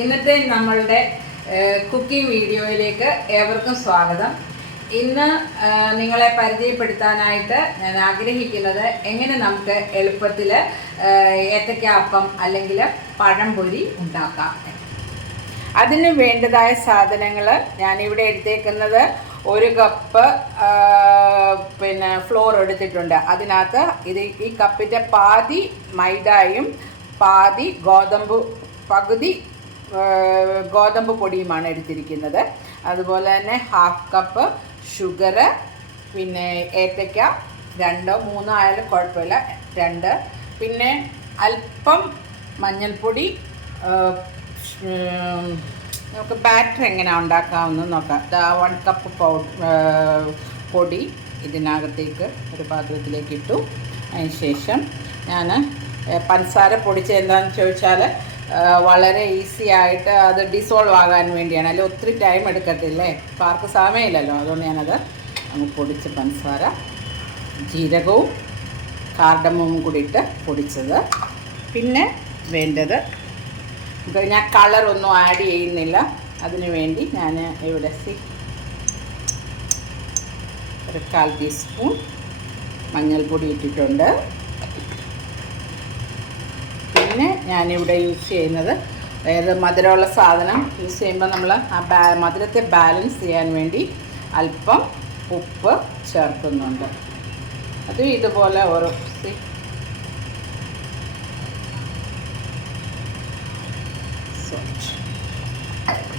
ഇന്നത്തെ നമ്മളുടെ കുക്കിംഗ് വീഡിയോയിലേക്ക് ഏവർക്കും സ്വാഗതം. ഇന്ന് നിങ്ങളെ പരിചയപ്പെടുത്താനായിട്ട് ഞാൻ ആഗ്രഹിക്കുന്നത് എങ്ങനെ നമുക്ക് എളുപ്പത്തിൽ ഏത്തയ്ക്ക അപ്പം അല്ലെങ്കിൽ പഴംപൊരി ഉണ്ടാക്കാം. അതിന് വേണ്ടതായ സാധനങ്ങൾ ഞാനിവിടെ എടുത്തേക്കുന്നത് ഒരു കപ്പ് പിന്നെ ഫ്ലോർ എടുത്തിട്ടുണ്ട്. അതിനകത്ത് ഇത് ഈ കപ്പിന്റെ പാതി മൈദയും പാതി ഗോതമ്പ് പകുതി ഗോതമ്പ് പൊടിയുമാണ് എടുത്തിരിക്കുന്നത്. അതുപോലെ തന്നെ ഹാഫ് കപ്പ് ഷുഗർ പിന്നെ ഏത്തയ്ക്ക രണ്ടോ മൂന്നോ ആയാലും കുഴപ്പമില്ല രണ്ട്. പിന്നെ അല്പം മഞ്ഞൾപ്പൊടി നമുക്ക് ബാറ്റർ എങ്ങനെ ഉണ്ടാക്കാമെന്ന് നോക്കാം. വൺ കപ്പ് പൗഡർ പൊടി ഇതിനകത്തേക്ക് ഒരു പാത്രത്തിലേക്ക് ഇട്ടു. അതിന് ശേഷം ഞാൻ പഞ്ചസാര പൊടിച്ച് എന്താണെന്ന് ചോദിച്ചാൽ വളരെ ഈസി ആയിട്ട് അത് ഡിസോൾവ് ആകാൻ വേണ്ടിയാണ്. അല്ലെങ്കിൽ ഒത്തിരി ടൈം എടുക്കത്തില്ലേ? പാർക്ക് സമയമില്ലല്ലോ. അതുകൊണ്ട് ഞാനത് അങ്ങ് പൊടിച്ച് പഞ്ചസാര ജീരകവും കാർഡമവും കൂടി ഇട്ട് പൊടിച്ചത്. പിന്നെ വേണ്ടത് ഞാൻ കളറൊന്നും ആഡ് ചെയ്യുന്നില്ല. അതിനു വേണ്ടി ഞാൻ ഇവിടെ സി ഒരു കാൽ ടീസ്പൂൺ മഞ്ഞൾപ്പൊടി ഇട്ടിട്ടുണ്ട്. പിന്നെ ഞാനിവിടെ യൂസ് ചെയ്യുന്നത്. അതായത് മധുരമുള്ള സാധനം യൂസ് ചെയ്യുമ്പോൾ നമ്മൾ ആ ബാ മധുരത്തെ ബാലൻസ് ചെയ്യാൻ വേണ്ടി അല്പം ഉപ്പ് ചേർക്കുന്നുണ്ട്. അത് ഇതുപോലെ ഓരോ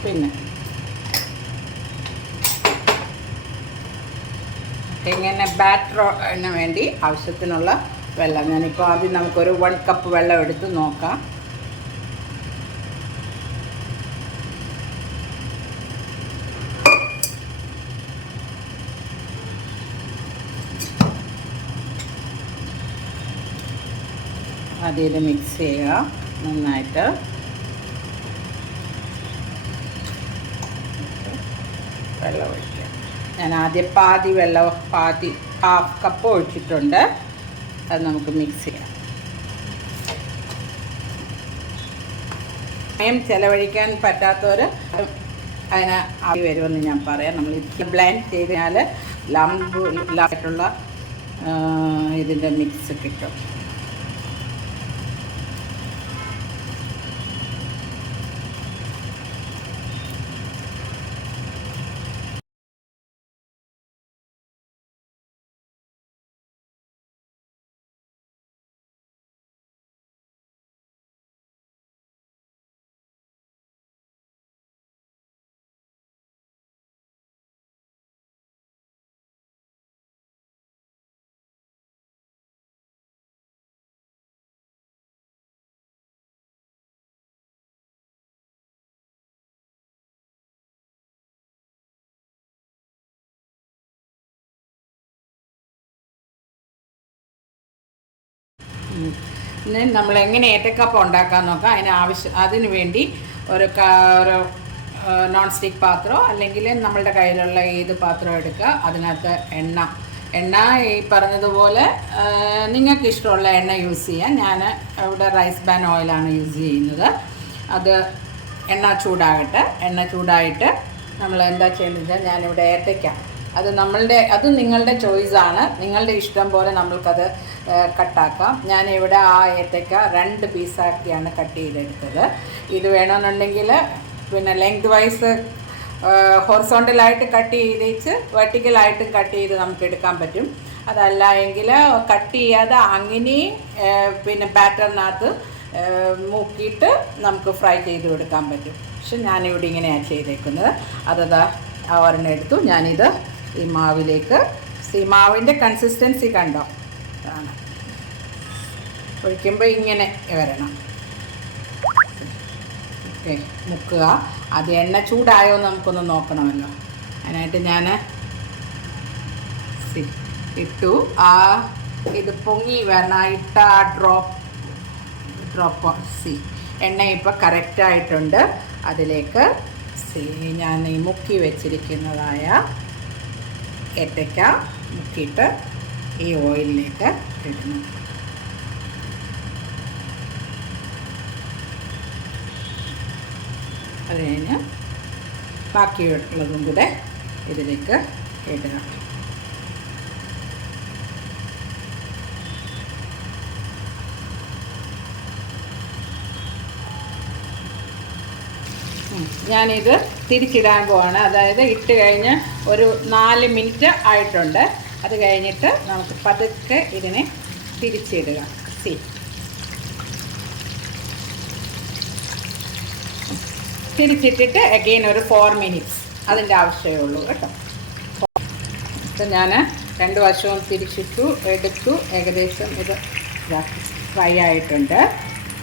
പിന്നെ. ഇങ്ങനെ ബാറ്ററിന് വേണ്ടി ആവശ്യത്തിനുള്ള വെള്ളം. ഞാനിപ്പോൾ ആദ്യം നമുക്കൊരു വൺ കപ്പ് വെള്ളം എടുത്ത് നോക്കാം. ഇത് മിക്സ് ചെയ്യുക. നന്നായിട്ട്. വെള്ളം ഒഴിക്കുക. ഞാൻ ആദ്യം പാതി വെള്ളം പാതി ഹാഫ് കപ്പ് ഒഴിച്ചിട്ടുണ്ട്. അത് നമുക്ക് മിക്സ് ചെയ്യാം. സമയം ചിലവഴിക്കാൻ പറ്റാത്തവർ അതിന് ആയി വരുമെന്ന് ഞാൻ പറയാം. നമ്മൾ ബ്ലെൻഡ് ചെയ്താൽ ലംബ് ആയിട്ടുള്ള ഇതിന്റെ മിക്സ് കിട്ടും. നമ്മൾ എങ്ങനെ ഏത്തക്കപ്പ ഉണ്ടാക്കാൻ നോക്കാം. അതിന് ആവശ്യം അതിന് വേണ്ടി ഒരു ഒരു നോൺ സ്റ്റിക്ക് പാത്രമോ അല്ലെങ്കിൽ നമ്മളുടെ കയ്യിലുള്ള ഏത് പാത്രം എടുക്കുക. അതിനകത്ത് എണ്ണ. എണ്ണ ഈ പറഞ്ഞതുപോലെ നിങ്ങൾക്ക് ഇഷ്ടമുള്ള എണ്ണ യൂസ് ചെയ്യാം. ഞാൻ ഇവിടെ റൈസ് ബാൻ ഓയിലാണ് യൂസ് ചെയ്യുന്നത്. അത് എണ്ണ ചൂടാകട്ടെ. എണ്ണ ചൂടായിട്ട് നമ്മൾ എന്താ ചെയ്യുന്നത് ഞാനിവിടെ ഏത്തയ്ക്ക അത് നമ്മളുടെ അത് നിങ്ങളുടെ ചോയ്സാണ് നിങ്ങളുടെ ഇഷ്ടം പോലെ നമ്മൾക്കത് കട്ടാക്കാം. ഞാൻ ഇവിടെ ആ ഏത്തയ്ക്ക രണ്ട് പീസാക്കിയാണ് കട്ട് ചെയ്തെടുത്തത്. ഇത് വേണമെന്നുണ്ടെങ്കിൽ പിന്നെ ലെങ്ത് വൈസ് ഹൊറിസോണ്ടലായിട്ട് കട്ട് ചെയ്തേച്ച് വെർട്ടിക്കലായിട്ടും കട്ട് ചെയ്ത് നമുക്ക് എടുക്കാൻ പറ്റും. അതല്ല എങ്കിൽ കട്ട് ചെയ്യാതെ അങ്ങനെ പിന്നെ ബാറ്ററിനകത്ത് മുക്കിയിട്ട് നമുക്ക് ഫ്രൈ ചെയ്ത് കൊടുക്കാൻ പറ്റും. പക്ഷെ ഞാനിവിടെ ഇങ്ങനെയാണ് ചെയ്തേക്കുന്നത്. അതതാ ആ ഒരെണ്ണം എടുത്തു. ഞാനിത് ഈ മാവിലേക്ക്. ഈ മാവിന്റെ കൺസിസ്റ്റൻസി കണ്ടോ? ആണ് ഒഴിക്കുമ്പോൾ ഇങ്ങനെ വരണം. ഓക്കെ മുക്കുക. അത് എണ്ണ ചൂടായോ എന്ന് നമുക്കൊന്ന് നോക്കണമല്ലോ. അതിനായിട്ട് ഞാൻ ഇട്ടു. ആ ഇത് പൊങ്ങി വരണം ഇട്ട ആ ഡ്രോപ്പ് ഡ്രോപ്പ് സി. എണ്ണ ഇപ്പോൾ കറക്റ്റായിട്ടുണ്ട് അതിലേക്ക് സി ഞാൻ ഈ മുക്കി വെച്ചിരിക്കുന്നതായ ഏത്തയ്ക്ക മുക്കിയിട്ട് ഈ ഓയിലിലേക്ക് ഇടുന്നു അത് കഴിഞ്ഞ് ബാക്കിയുള്ളതും കൂടെ ഇതിലേക്ക് ഇടുക. ഞാനിത് തിരിച്ചിടാൻ പോവാണ്. അതായത് ഇട്ട് കഴിഞ്ഞ് ഒരു നാല് മിനിറ്റ് ആയിട്ടുണ്ട്. അത് കഴിഞ്ഞിട്ട് നമുക്ക് പതുക്കെ ഇതിനെ തിരിച്ചിടുക. സി. തിരിച്ചിട്ടിട്ട് അഗെയിൻ ഒരു ഫോർ മിനിറ്റ്സ് അതിന്റെ ആവശ്യമേ ഉള്ളൂ കേട്ടോ. ഇപ്പം ഞാൻ രണ്ട് വശവും തിരിച്ചിട്ടു എടുത്തു. ഏകദേശം ഇത് ഫ്രൈ ആയിട്ടുണ്ട്.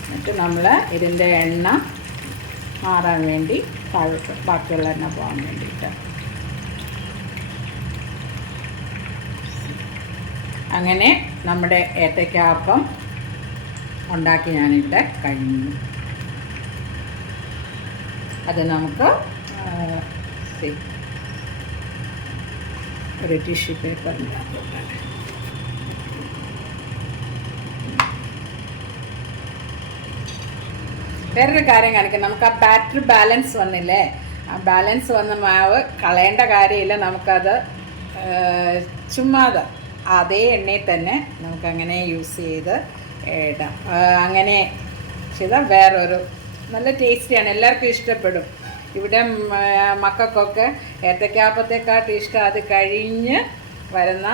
എന്നിട്ട് നമ്മൾ ഇതിന്റെ എണ്ണ മാറാൻ വേണ്ടി താഴോട്ട് ബാക്കിയുള്ള എണ്ണ പോകാൻ വേണ്ടിയിട്ട്. അങ്ങനെ നമ്മുടെ ഏത്തയ്ക്കാപ്പം ഉണ്ടാക്കി ഞാനിവിടെ കഴിഞ്ഞു. അത് നമുക്ക് ഒരു ടിഷ്യൂ പേപ്പറിനകത്തോട്ട് വേറൊരു കാര്യം കാണിക്കാം. നമുക്ക് ആ ബാറ്ററി ബാലൻസ് വന്നില്ലേ? ആ ബാലൻസ് വന്ന മാവ് കളയേണ്ട കാര്യമില്ല. നമുക്കത് ചുമ്മാതെ അതേ എണ്ണയിൽ തന്നെ നമുക്കങ്ങനെ യൂസ് ചെയ്ത് ഇടാം. അങ്ങനെ ചെയ്താൽ വേറൊരു നല്ല ടേസ്റ്റിയാണ് എല്ലാവർക്കും ഇഷ്ടപ്പെടും. ഇവിടെ മക്കൾക്കൊക്കെ ഏത്തക്കാപ്പത്തെക്കാട്ടും ഇഷ്ടം. അത് കഴിഞ്ഞ് വരുന്ന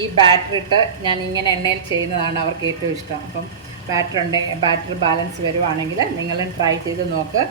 ഈ ബാറ്ററിട്ട് ഞാൻ ഇങ്ങനെ എണ്ണയിൽ ചെയ്യുന്നതാണ് അവർക്ക് ഏറ്റവും ഇഷ്ടം. അപ്പം ബാറ്റർ ഉണ്ടെങ്കിൽ ബാറ്റർ ബാലൻസ് വരുവാണെങ്കിൽ നിങ്ങളും ട്രൈ ചെയ്ത് നോക്ക്.